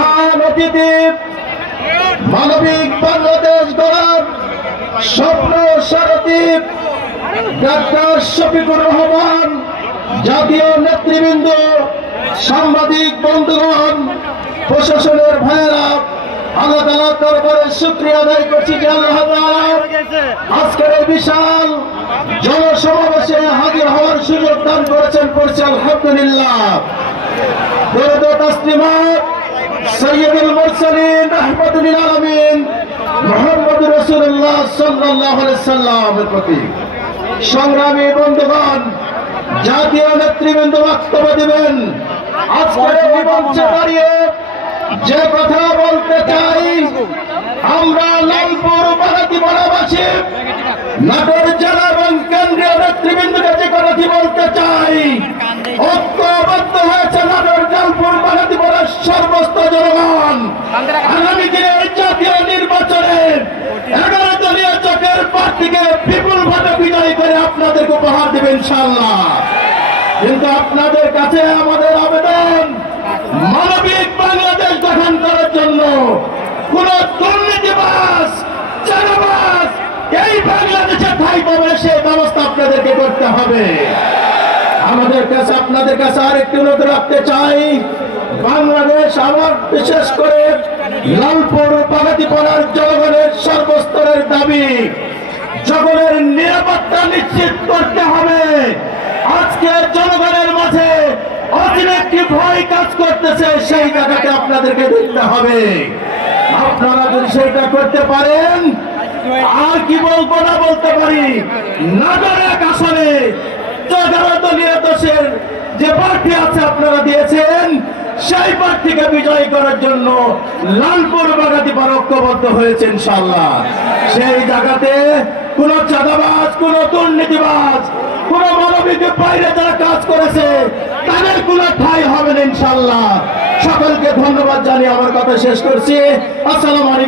প্রধান অতিথি মানবিক বাংলাদেশ গড়ার স্বপ্ন সারথী ডাক্তার শফিকুর রহমান, জাতীয় নেতৃবৃন্দ, সাংবাদিক বন্ধুগণ, প্রশাসনের ভাইয়েরা, আল্লাহ তাআলার দরবারে শুকরিয়া আদায় করছি যে আল্লাহ তাআলা আজকের এই বিশাল জনসমাবেশে হাজির হওয়ার সুযোগ দান করেছেন। পড়ছি আলহামদুলিল্লাহ। দরুদ ও তাসলিমাত সাইয়্যিদুল মুরসালিন রাহমাতুল লিল আলামিন মুহাম্মদুর রাসূলুল্লাহ সাল্লাল্লাহু আলাইহি ওয়াসাল্লামের প্রতি। সংগ্রামী বন্ধুগণ, জাতীয় নেতৃবৃন্দ বক্তব্য দিবেন। আজকের এই মঞ্চে দাঁড়িয়ে যে কথা বলতে চাই, আমরা লালপুর বাগাতিপাড়াবাসী নাটোর জেলা এবং কেন্দ্রীয় নেতৃবৃন্দকে যে কথাটি বলতে চাই, ঐক্যবদ্ধ হয়েছে নাটোর লালপুর বাগাতিপাড়ার সর্বস্ত জনগণ। আগামী দিনের জাতীয় নির্বাচনে 11 দলীয় জোটের প্রার্থীকে বিপুল ভোটে বিজয়ী করে আপনাদেরকে উপহার দেবেন ইনশাআল্লাহ। কিন্তু আপনাদের কাছে আমাদের আবেদন, মানবিক বাংলাদেশ গঠন করার জন্য কোন দুর্নীতিবাজ, চাঁদাবাজ এই বাংলাদেশে ঠাঁই পাবে না, সেই ব্যবস্থা আপনাদেরকে করতে হবে। আমাদের কাছে আপনাদের কাছে আরেকটি অনুরোধ রাখতে চাই, বাংলাদেশ আমার বিশেষ করে লালপুর বাগাতিপাড়ার জনগণের সর্বস্তরের দাবি, জনগণের নিরাপত্তা নিশ্চিত করতে হবে। আজকে জনগণের মাঝে অচিরে একটি ভয় কাজ করতেছে, সেই জায়গাতে আপনাদেরকে দেখতে হবে। আপনারা যদি সেইটা করতে পারেন, আর কি বলবো না বলতে পারি, নাটোর এক আসনে 11 দলীয় দশের যে প্রার্থী আছে আপনারা দিয়েছেন, সেই প্রার্থীকে বিজয়ী করার জন্য লালপুর বাগাতিপাড়া ঐক্যবদ্ধ হয়েছে ইনশাআল্লাহ। সেই জায়গাতে কোন চাঁদাবাজ, কোন দুর্নীতিবাজ, কোন মানবিকের বাইরে যারা কাজ করেছে তাদের কোন ঠাঁই হবে না ইনশাআল্লাহ। সকলকে ধন্যবাদ জানিয়ে আমার কথা শেষ করছি। আসসালামু আলাইকুম।